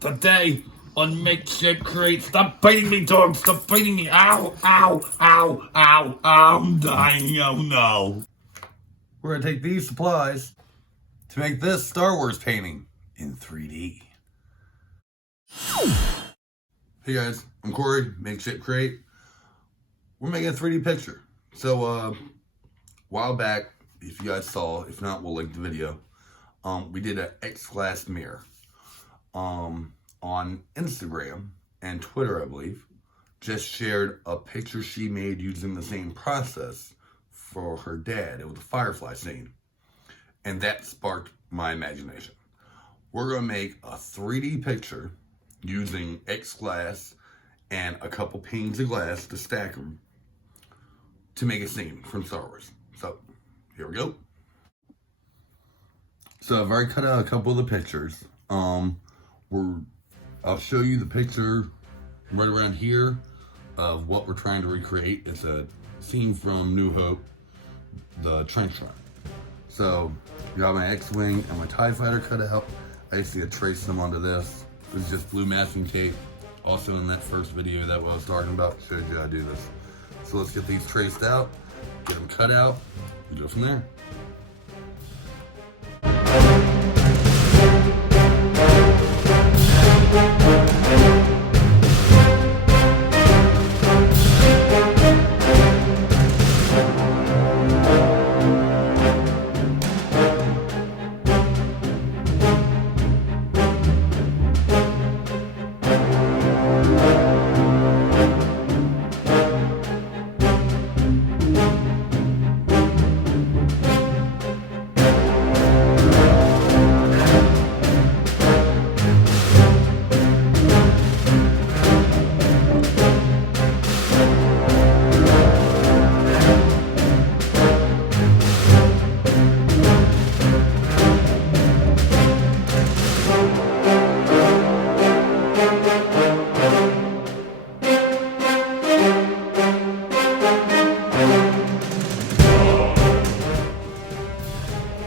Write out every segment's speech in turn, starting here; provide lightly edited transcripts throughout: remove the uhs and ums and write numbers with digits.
Today on Make Shit Create. Stop biting me, dog. Stop biting me. Ow, ow, ow, ow, ow. I'm dying. Oh no. We're gonna take these supplies to make this Star Wars painting in 3D. Hey guys, I'm Cory, Make Shit Create. We're making a 3D picture. So a while back, if you guys saw, if not, we'll link the video. We did an X-glass mirror. On Instagram and Twitter, I believe, Jess shared a picture she made using the same process for her dad. It was a firefly scene. And that sparked my imagination. We're going to make a 3D picture using X-glass and a couple panes of glass to stack them to make a scene from Star Wars. So, here we go. So I've already cut out a couple of the pictures. I'll show you the picture right around here of what we're trying to recreate. It's a scene from New Hope, the trench run. So, you got my X-Wing and my TIE Fighter cut out. I just need to trace them onto this. This is just blue masking tape. Also in that first video that I was talking about, showed you how to do this. So let's get these traced out, get them cut out, and go from there.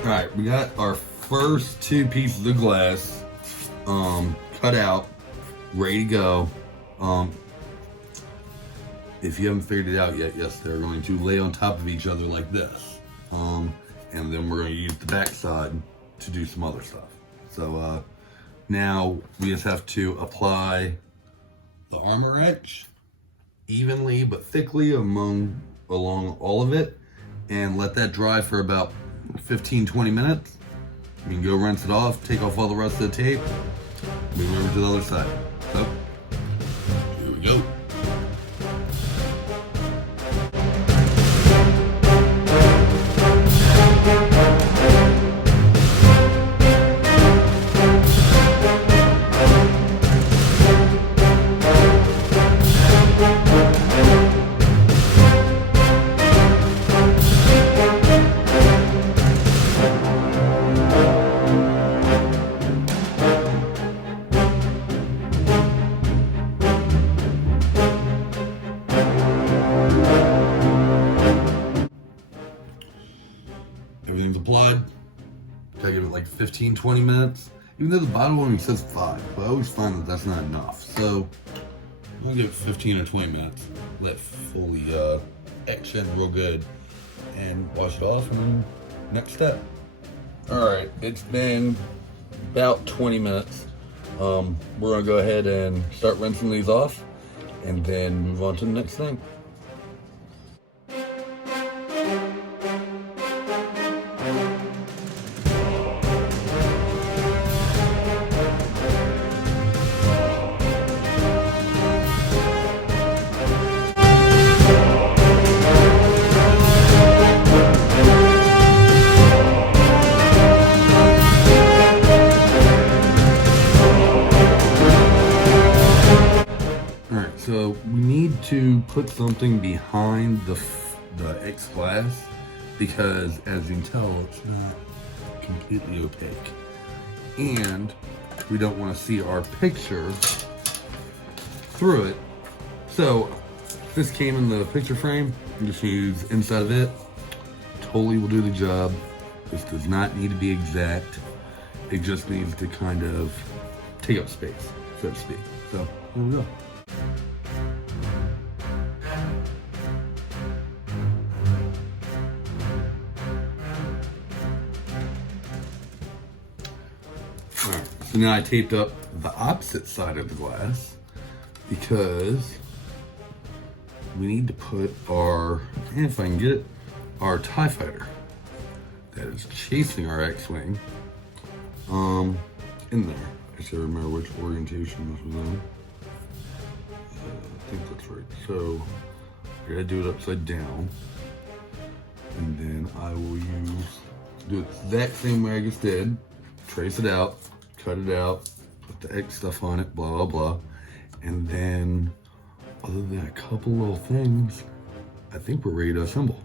Alright, we got our first two pieces of glass cut out, ready to go. If you haven't figured it out yet, yes, they're going to lay on top of each other like this. And then we're going to use the back side to do some other stuff. So now we just have to apply the armor etch evenly but thickly along all of it, and let that dry for about 15-20 minutes. You can go rinse it off, take off all the rest of the tape, move over to the other side. So, here we go. Everything's applied. I give it like 15-20 minutes. Even though the bottom one says 5, but I always find that that's not enough. So I'm gonna give it 15 or 20 minutes. Let it fully etch in real good and wash it off, and then next step. Alright, it's been about 20 minutes. We're gonna go ahead and start rinsing these off and then move on to the next thing. So we need to put something behind the X-glass because, as you can tell, it's not completely opaque. And we don't want to see our picture through it. So this came in the picture frame. You just use inside of it. Totally will do the job. This does not need to be exact. It just needs to kind of take up space, so to speak. So here we go. Alright, so now I taped up the opposite side of the glass because we need to put our, and if I can get it, our TIE fighter that is chasing our X-Wing in there. I should remember which orientation this was in. I think that's right. So I gotta do it upside down, and then I will do it the exact same way I just did. Trace it out, cut it out, put the X stuff on it, blah blah blah, and then other than a couple little things, I think we're ready to assemble.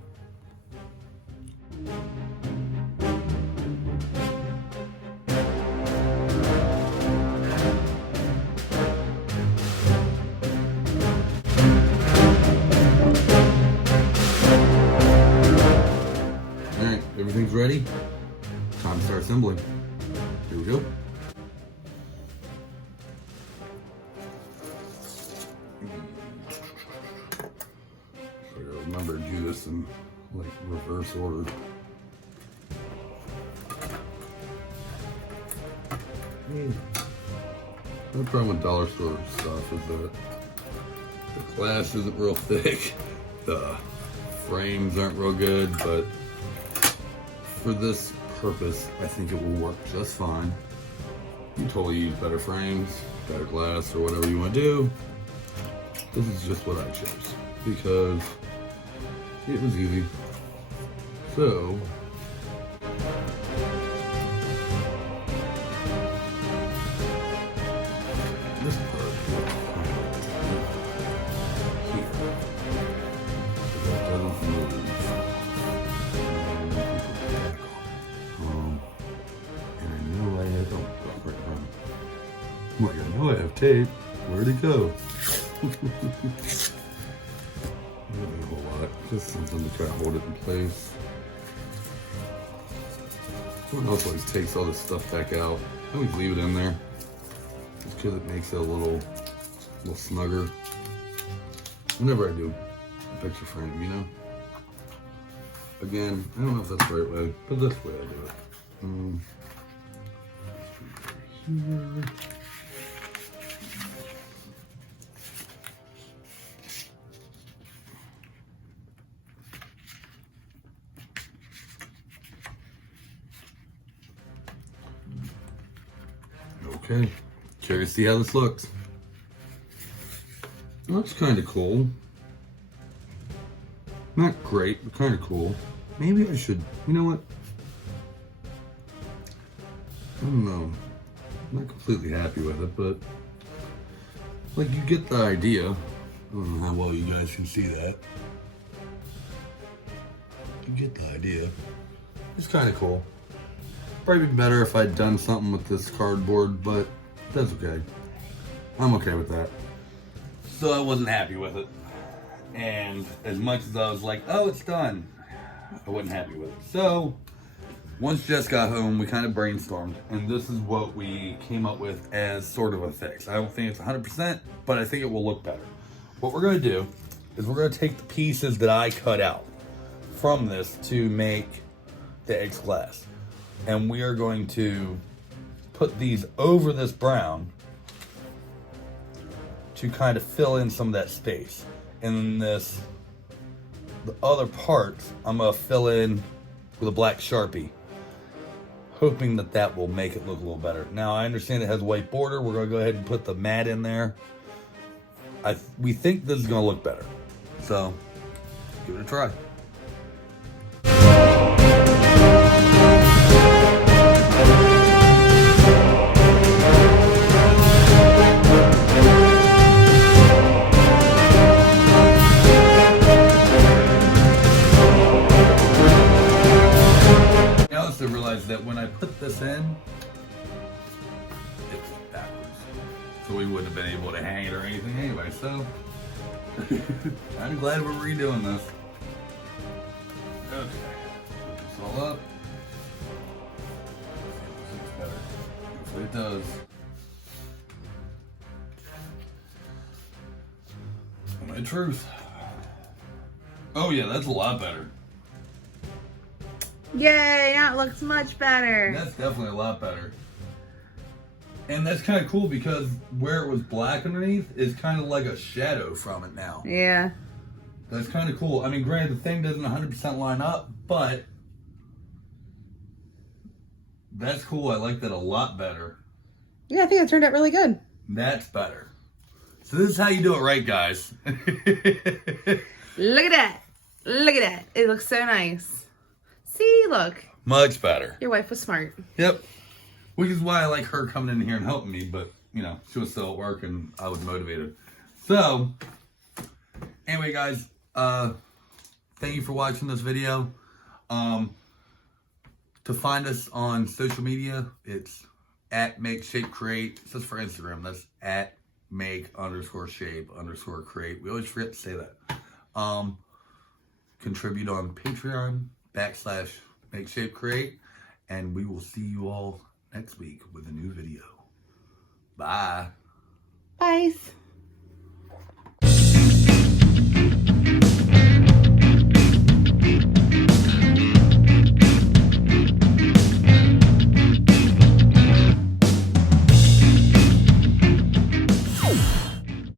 Alright, everything's ready. Time to start assembling. Here we go. So I gotta remember to do this in like reverse order. No problem with dollar store stuff is that the glass isn't real thick, the frames aren't real good, but for this purpose, I think it will work just fine. You can totally use better frames, better glass, or whatever you want to do. This is just what I chose because it was easy. So this part here, that doesn't move. And I know I have, right in front. Well, I know I have tape. Where'd it go? Not a whole lot. Just something to try to hold it in place. Someone else always takes all this stuff back out. I always leave it in there. Just because it makes it a little snugger. Whenever I do a picture frame, you know? Again, I don't know if that's the right way, but this way I do it. Here. Okay, curious to see how this looks. Looks kind of cool. Not great, but kind of cool. Maybe I should, you know what? I don't know. I'm not completely happy with it, but like you get the idea. I don't know how well you guys can see that. You get the idea. It's kind of cool. Probably be better if I'd done something with this cardboard, but that's okay. I'm okay with that. So I wasn't happy with it. And as much as I was like, oh, it's done, I wasn't happy with it. So once Jess got home, we kind of brainstormed, and this is what we came up with as sort of a fix. I don't think it's 100%, but I think it will look better. What we're gonna do is we're gonna take the pieces that I cut out from this to make the X glass. And we are going to put these over this brown to kind of fill in some of that space. And then the other parts, I'm gonna fill in with a black Sharpie, hoping that that will make it look a little better. Now I understand it has a white border. We're gonna go ahead and put the matte in there. We think this is gonna look better. So give it a try. I realized that when I put this in, it was backwards. So we wouldn't have been able to hang it or anything anyway, so I'm glad we're redoing this. Okay, put this all up. Looks better. Hopefully it does. My truth. Oh yeah, that's a lot better. Yay, that looks much better. That's definitely a lot better. And that's kind of cool because where it was black underneath is kind of like a shadow from it now. Yeah. That's kind of cool. I mean, granted, the thing doesn't 100% line up, but that's cool. I like that a lot better. Yeah, I think it turned out really good. That's better. So this is how you do it right, guys. Look at that. Look at that. It looks so nice. See, look. Much better. Your wife was smart. Yep. Which is why I like her coming in here and helping me, but, you know, she was still at work and I was motivated. So, anyway, guys, thank you for watching this video. To find us on social media, it's at Make Shape Create. It's just for Instagram. That's at Make_Shape_Create. We always forget to say that. Contribute on Patreon /Make Shape Create. And we will see you all next week with a new video. Bye.